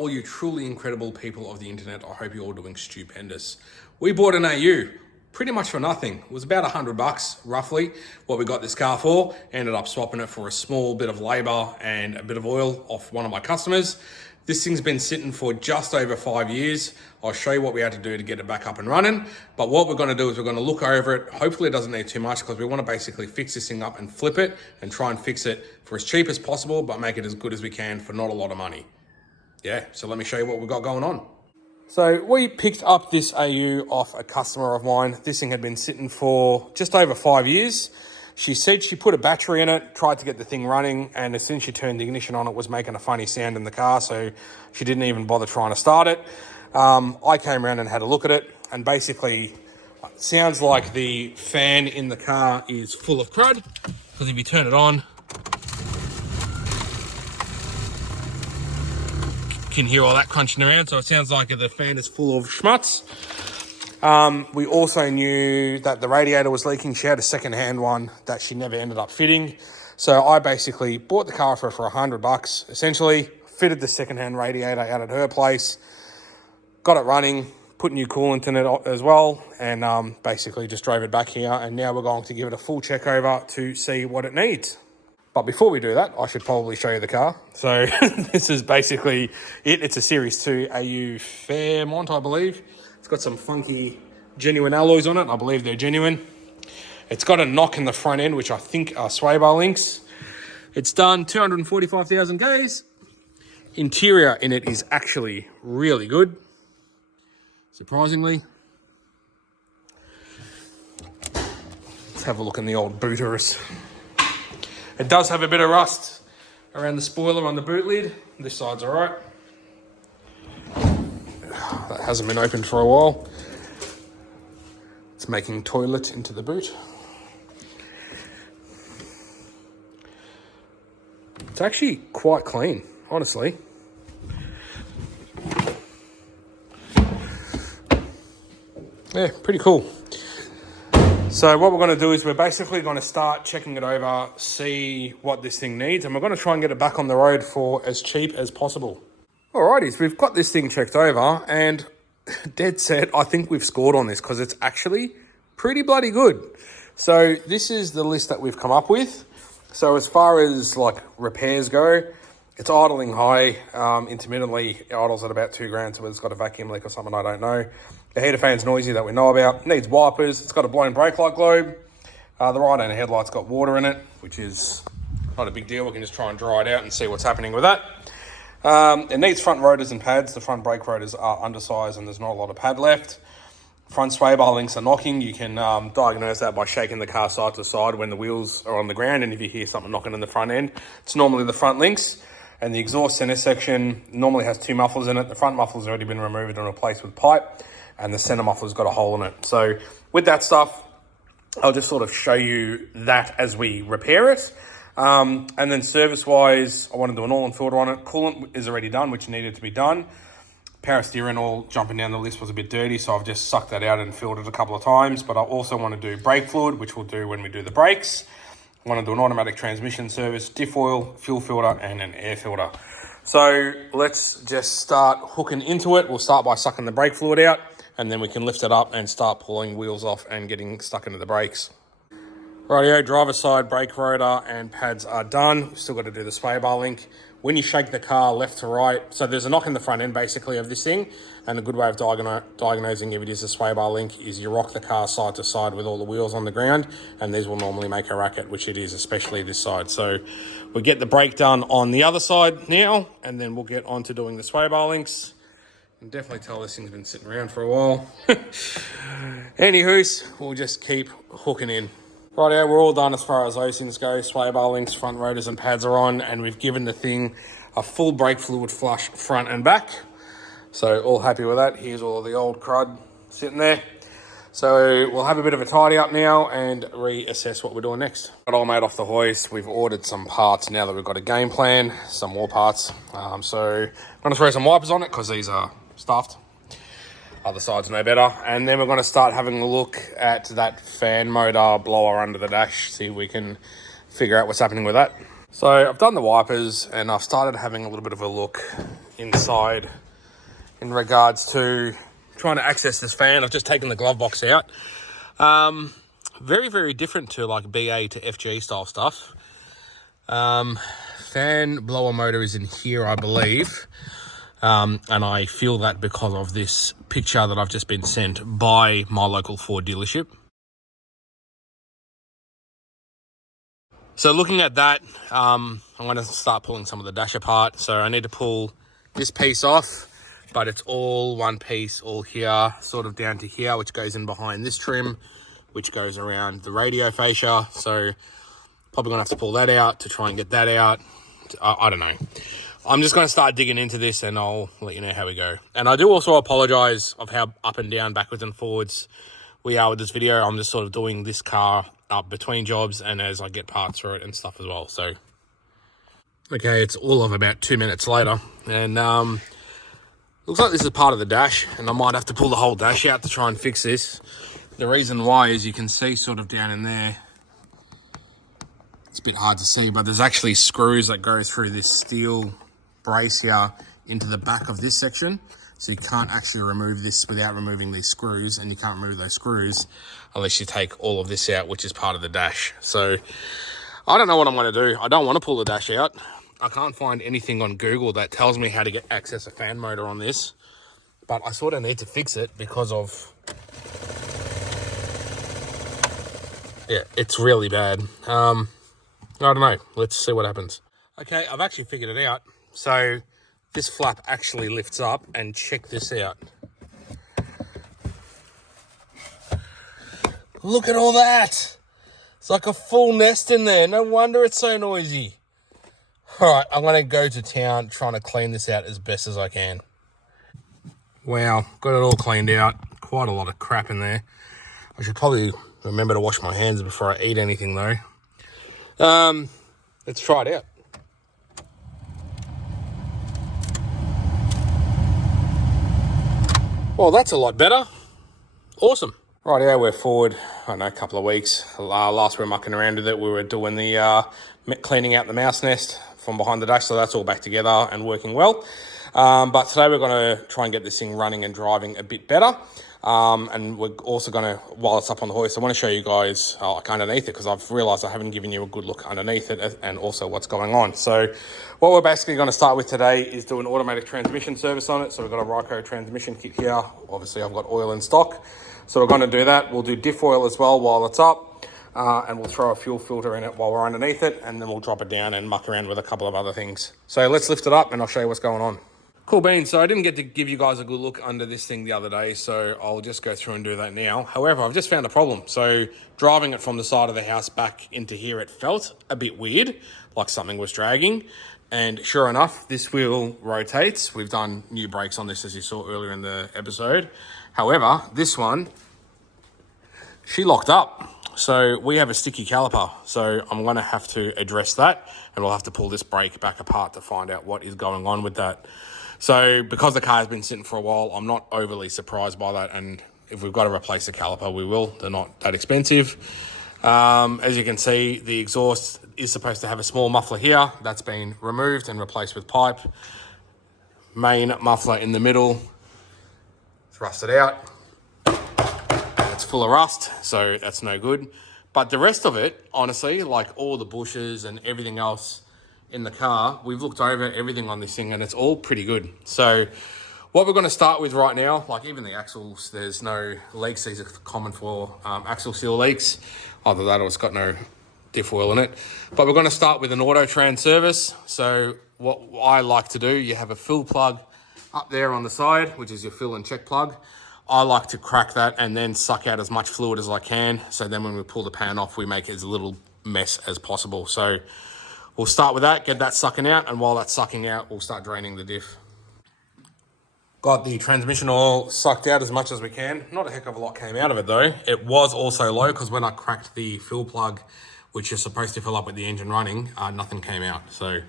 all you truly incredible people of the internet. I hope you're all doing stupendous. We bought an AU pretty much for nothing. It was about $100 roughly what we got this car for. Ended up swapping it for a small bit of labor and a bit of oil off one of my customers. This thing's been sitting for just over 5 years. I'll show you what we had to do to get it back up and running. But what we're gonna do is we're gonna look over it. Hopefully it doesn't need too much because we wanna basically fix this thing up and flip it and try and fix it for as cheap as possible, but make it as good as we can for not a lot of money. Yeah, so let me show you what we've got going on. So we picked up this AU off a customer of mine. This thing had been sitting for just over 5 years. She said she put a battery in it, tried to get the thing running, and as soon as she turned the ignition on, it was making a funny sound in the car, so she didn't even bother trying to start it. I came around and had a look at it, and basically it sounds like the fan in the car is full of crud, because if you turn it on, you can hear all that crunching around, so it sounds like the fan is full of schmutz. We also knew that the radiator was leaking. She had a second-hand one that she never ended up fitting. So I basically bought the car for $100, essentially, fitted the second-hand radiator out at her place, got it running, put new coolant in it as well, and basically just drove it back here. And now we're going to give it a full check over to see what it needs. But before we do that, I should probably show you the car. So this is basically it. It's a Series 2 AU Fairmont, I believe. It's got some funky, genuine alloys on it. I believe they're genuine. It's got a knock in the front end, which I think are sway bar links. It's done 245,000 Ks. Interior in it is actually really good, surprisingly. Let's have a look in the old booters. It does have a bit of rust around the spoiler on the boot lid. This side's all right. That hasn't been opened for a while. It's making toilet into the boot. It's actually quite clean, honestly. Yeah, pretty cool. So what we're going to do is we're basically going to start checking it over, see what this thing needs, and we're going to try and get it back on the road for as cheap as possible. Alrighty, so we've got this thing checked over, and dead set, I think we've scored on this because it's actually pretty bloody good. So this is the list that we've come up with. So as far as like repairs go, it's idling high, intermittently it idles at about 2 grand, so it's got a vacuum leak or something, I don't know. The heater fan's noisy that we know about. It needs wipers. It's got a blown brake light globe. The right-hand headlight's got water in it, which is not a big deal. We can just try and dry it out and see what's happening with that. It needs front rotors and pads. The front brake rotors are undersized and there's not a lot of pad left. Front sway bar links are knocking. You can diagnose that by shaking the car side to side when the wheels are on the ground, and if you hear something knocking in the front end, it's normally the front links. And the exhaust center section normally has 2 mufflers in it. The front muffler's already been removed and replaced with pipe, and the center muffler's got a hole in it. So with that stuff, I'll just sort of show you that as we repair it. And then service-wise, I want to do an oil and filter on it. Coolant is already done, which needed to be done. Power steering oil, jumping down the list, was a bit dirty, so I've just sucked that out and filled it a couple of times. But I also want to do brake fluid, which we'll do when we do the brakes. I want to do an automatic transmission service, diff oil, fuel filter, and an air filter. So let's just start hooking into it. We'll start by sucking the brake fluid out, and then we can lift it up and start pulling wheels off and getting stuck into the brakes. Rightio, driver's side brake rotor and pads are done. We've still got to do the sway bar link. When you shake the car left to right, so there's a knock in the front end basically of this thing, and a good way of diagnosing if it is a sway bar link is you rock the car side to side with all the wheels on the ground, and these will normally make a racket, which it is, especially this side. So we'll get the brake done on the other side now, and then we'll get on to doing the sway bar links. You can definitely tell this thing's been sitting around for a while. Anywho's, we'll just keep hooking in. Rightio, we're all done as far as those things go. Sway bar links, front rotors and pads are on, and we've given the thing a full brake fluid flush front and back. So all happy with that. Here's all the old crud sitting there. So we'll have a bit of a tidy up now and reassess what we're doing next. Got all made off the hoist. We've ordered some parts now that we've got a game plan, some more parts. So I'm gonna throw some wipers on it because these are stuffed. Other side's no better. And then we're going to start having a look at that fan motor blower under the dash, see if we can figure out what's happening with that. So I've done the wipers and I've started having a little bit of a look inside in regards to trying to access this fan. I've just taken the glove box out. Very, very different to like BA to FG style stuff. Fan blower motor is in here, I believe. And I feel that because of this picture that I've just been sent by my local Ford dealership. So looking at that, I'm going to start pulling some of the dash apart. So I need to pull this piece off, but it's all one piece, all here, sort of down to here, which goes in behind this trim, which goes around the radio fascia. So probably gonna have to pull that out to try and get that out. I don't know. I'm just gonna start digging into this and I'll let you know how we go. And I do also apologize of how up and down, backwards and forwards we are with this video. I'm just sort of doing this car up between jobs and as I get parts for it and stuff as well. So, okay, it's all of about 2 minutes later. And looks like this is part of the dash and I might have to pull the whole dash out to try and fix this. The reason why is you can see sort of down in there, it's a bit hard to see, but there's actually screws that go through this steel brace here into the back of this section. So you can't actually remove this without removing these screws, and you can't remove those screws unless you take all of this out, which is part of the dash. So I don't know what I'm going to do. I don't want to pull the dash out. I can't find anything on Google that tells me how to get access a fan motor on this, but I sort of need to fix it because of, yeah, it's really bad. I don't know. Let's see what happens. Okay, I've actually figured it out. So this flap actually lifts up, and check this out. Look at all that. It's like a full nest in there. No wonder it's so noisy. All right, I'm going to go to town trying to clean this out as best as I can. Wow, got it all cleaned out. Quite a lot of crap in there. I should probably remember to wash my hands before I eat anything though. Let's try it out. Well, that's a lot better. Awesome. Right, yeah, we're forward, I don't know, a couple of weeks. Last we were mucking around with it, we were doing the cleaning out the mouse nest from behind the dash, so that's all back together and working well. But today we're going to try and get this thing running and driving a bit better. And we're also going to, while it's up on the hoist, I want to show you guys like underneath it, because I've realized I haven't given you a good look underneath it and also what's going on. So what we're basically going to start with today is do an automatic transmission service on it. So we've got a Ryco transmission kit here. Obviously I've got oil in stock. So we're going to do that. We'll do diff oil as well while it's up. And we'll throw a fuel filter in it while we're underneath it, and then we'll drop it down and muck around with a couple of other things. So let's lift it up and I'll show you what's going on. Cool beans. So I didn't get to give you guys a good look under this thing the other day, so I'll just go through and do that now. However, I've just found a problem. So driving it from the side of the house back into here, it felt a bit weird, like something was dragging. And sure enough, this wheel rotates. We've done new brakes on this, as you saw earlier in the episode. However, this one, she locked up. So we have a sticky caliper. So I'm going to have to address that, and we'll have to pull this brake back apart to find out what is going on with that. So because the car has been sitting for a while, I'm not overly surprised by that. And if we've got to replace the caliper, we will. They're not that expensive. As you can see, the exhaust is supposed to have a small muffler here. That's been removed and replaced with pipe. Main muffler in the middle. It's rusted out. And it's full of rust, so that's no good. But the rest of it, honestly, like all the bushes and everything else in the car, we've looked over everything on this thing and it's all pretty good. So what we're going to start with right now, like even the axles, there's no leaks. These are common for axle seal leaks. Either that or it's got no diff oil in it. But we're going to start with an auto trans service. So what I like to do, you have a fill plug up there on the side, which is your fill and check plug. I like to crack that and then suck out as much fluid as I can. So then when we pull the pan off, we make as little mess as possible. So we'll start with that, get that sucking out, and while that's sucking out, we'll start draining the diff. Got the transmission oil sucked out as much as we can. Not a heck of a lot came out of it though. It was also low because when I cracked the fill plug, which is supposed to fill up with the engine running, nothing came out. So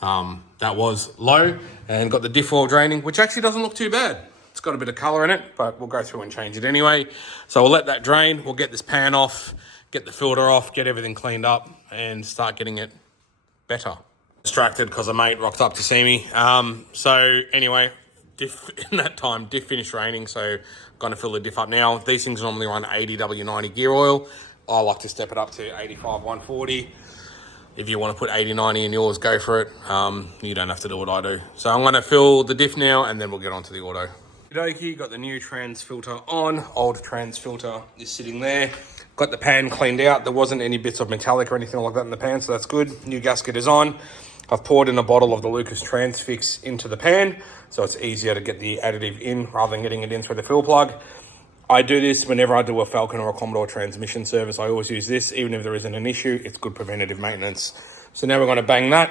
that was low, and got the diff oil draining, which actually doesn't look too bad. It's got a bit of color in it, but we'll go through and change it anyway. So we'll let that drain. We'll get this pan off, get the filter off, get everything cleaned up, and start getting it better. Distracted because a mate rocked up to see me. So anyway, diff in that time, diff finished raining, so going to fill the diff up now. These things normally run 80 W90 gear oil. I like to step it up to 85 140. If you want to put 80-90 in yours, go for it. You don't have to do what I do. So I'm going to fill the diff now, and then we'll get on to the auto. Okey-dokey, got the new trans filter on. Old trans filter is sitting there. Got the pan cleaned out. There wasn't any bits of metallic or anything like that in the pan, so that's good. New gasket is on. I've poured in a bottle of the Lucas Transfix into the pan, so it's easier to get the additive in rather than getting it in through the fill plug. I do this whenever I do a Falcon or a Commodore transmission service. I always use this, even if there isn't an issue. It's good preventative maintenance. So now we're going to bang that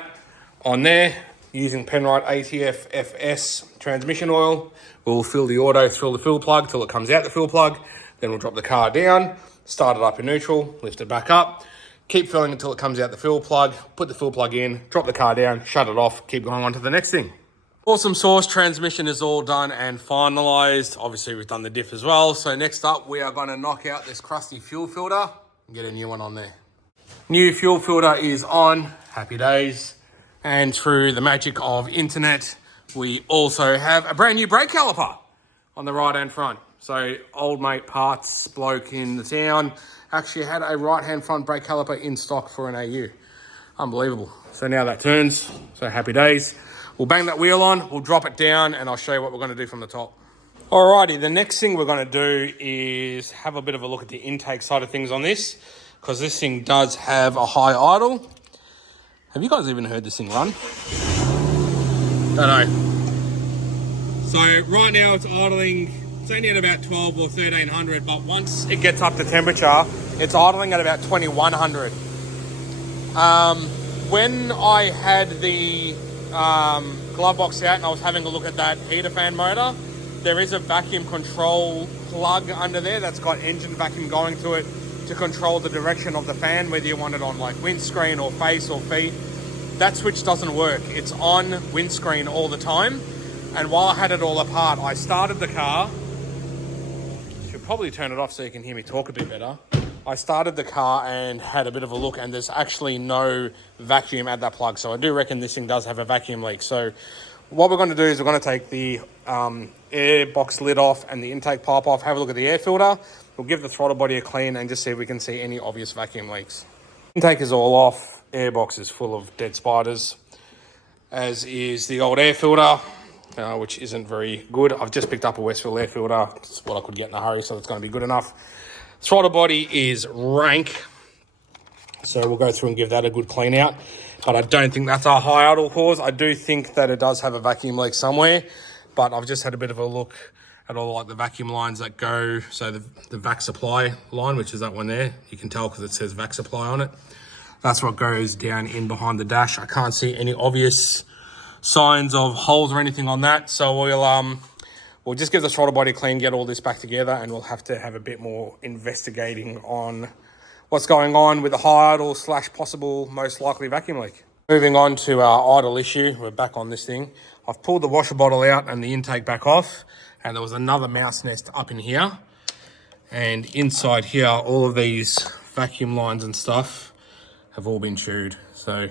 on there using Penrite ATF FS transmission oil. We'll fill the auto through the fill plug till it comes out the fill plug. Then we'll drop the car down, start it up in neutral, lift it back up, keep filling until it comes out the fill plug, put the fill plug in, drop the car down, shut it off, keep going on to the next thing. Awesome sauce, transmission is all done and finalized. Obviously we've done the diff as well. So next up we are going to knock out this crusty fuel filter and get a new one on there. New fuel filter is on, happy days. And through the magic of internet, we also have a brand new brake caliper on the right hand front. So old mate parts bloke in the town actually had a right hand front brake caliper in stock for an AU. Unbelievable. So now that turns, so happy days. We'll bang that wheel on, we'll drop it down, and I'll show you what we're going to do from the top. Alrighty, the next thing we're going to do is have a bit of a look at the intake side of things on this, because this thing does have a high idle. Have you guys even heard this thing run? Don't know. So right now it's idling, it's only at about 12 or 1300, but once it gets up to temperature, it's idling at about 2100. When I had the glove box out and I was having a look at that heater fan motor, there is a vacuum control plug under there that's got engine vacuum going to it to control the direction of the fan, whether you want it on like windscreen or face or feet. That switch doesn't work. It's on windscreen all the time, and while I had it all apart, I started the car. Should probably turn it off so you can hear me talk a bit better. I started the car and had a bit of a look, and there's actually no vacuum at that plug. So I do reckon this thing does have a vacuum leak. So what we're going to do is we're going to take the air box lid off and the intake pipe off, have a look at the air filter. We'll give the throttle body a clean and just see if we can see any obvious vacuum leaks. Intake is all off. Air box is full of dead spiders, as is the old air filter, which isn't very good. I've just picked up a Westville air filter. It's what I could get in a hurry, so it's going to be good enough. Throttle body is rank, so we'll go through and give that a good clean out, but I don't think that's our high idle cause. I do think that it does have a vacuum leak somewhere, but I've just had a bit of a look at all like the vacuum lines that go, so the vac supply line, which is that one there, you can tell because it says vac supply on it. That's what goes down in behind the dash. I can't see any obvious signs of holes or anything on that, so we'll just give the throttle body clean, get all this back together, and we'll have to have a bit more investigating on what's going on with the high idle / possible most likely vacuum leak. Moving on to our idle issue, we're back on this thing. I've pulled the washer bottle out and the intake back off, and there was another mouse nest up in here. And inside here, all of these vacuum lines and stuff have all been chewed. So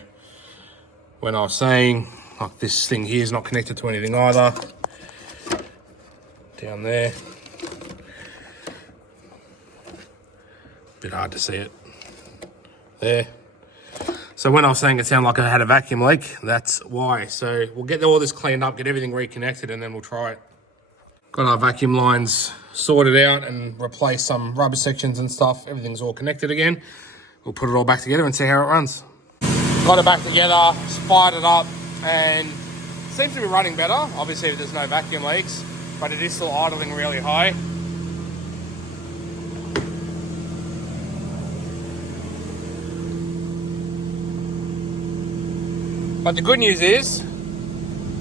when I was saying, like, this thing here is not connected to anything either, down there, bit hard to see it there. So when I was saying it sounded like I had a vacuum leak, that's why. So we'll get all this cleaned up, get everything reconnected, and then we'll try it. Got our vacuum lines sorted out and replaced some rubber sections and stuff. Everything's all connected again. We'll put it all back together and see how it runs. Got it back together, fired it up, and it seems to be running better. Obviously there's no vacuum leaks, but it is still idling really high. But the good news is,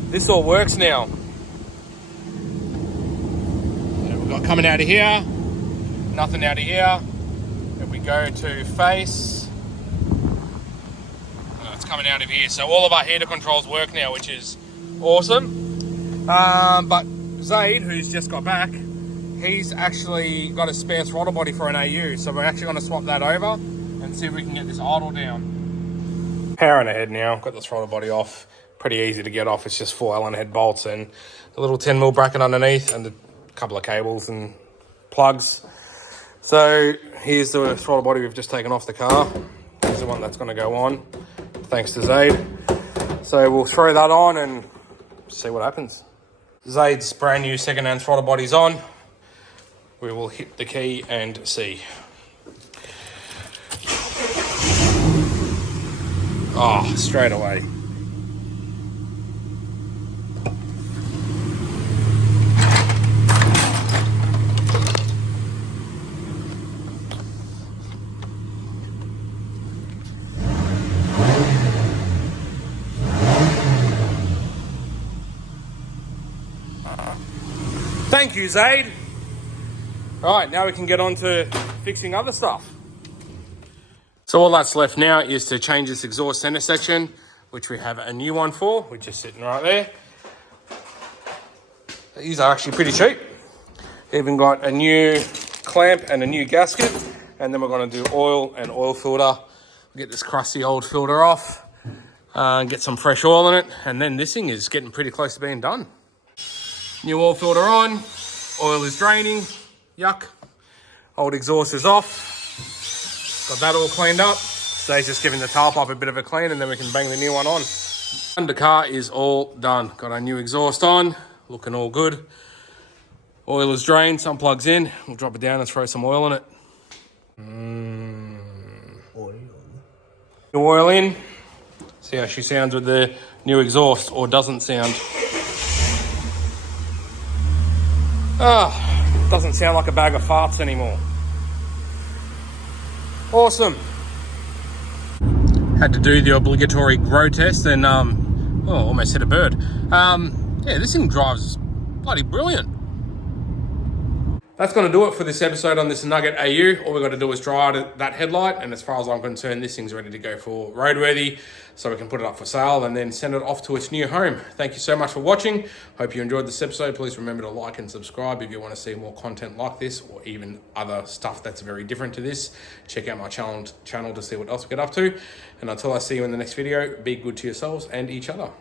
this all works now. So we've got coming out of here, nothing out of here. If we go to face, it's coming out of here. So all of our heater controls work now, which is awesome. But Zaid, who's just got back, he's actually got a spare throttle body for an AU. So we're actually going to swap that over and see if we can get this idle down. powering ahead now. Got the throttle body off. Pretty easy to get off. It's just 4 Allen head bolts and a little 10mm bracket underneath and a couple of cables and plugs. So here's the throttle body we've just taken off the car. Here's the one that's going to go on, thanks to Zaid. So we'll throw that on and see what happens. Zaid's brand new second-hand throttle body's on. We will hit the key and see. Oh, straight away. Thank you, Zaid. All right, now we can get on to fixing other stuff. So all that's left now is to change this exhaust center section, which we have a new one for, which is sitting right there. These are actually pretty cheap. Even got a new clamp and a new gasket, and then we're going to do oil and oil filter. Get this crusty old filter off, get some fresh oil in it, and then this thing is getting pretty close to being done. New oil filter on, oil is draining, yuck. Old exhaust is off. Got that all cleaned up. Today's just giving the tailpipe a bit of a clean and then we can bang the new one on. Under car is all done. Got our new exhaust on, looking all good. Oil is drained, some plugs in. We'll drop it down and throw some oil in it. Oil. New oil in. See how she sounds with the new exhaust, or doesn't sound. Doesn't sound like a bag of farts anymore. Awesome. Had to do the obligatory grow test and almost hit a bird. Yeah, this thing drives bloody brilliant. That's going to do it for this episode on this Nugget AU. All we've got to do is dry that headlight, and as far as I'm concerned, this thing's ready to go for roadworthy, so we can put it up for sale and then send it off to its new home. Thank you so much for watching. Hope you enjoyed this episode. Please remember to like and subscribe if you want to see more content like this, or even other stuff that's very different to this. Check out my channel to see what else we get up to. And until I see you in the next video, be good to yourselves and each other.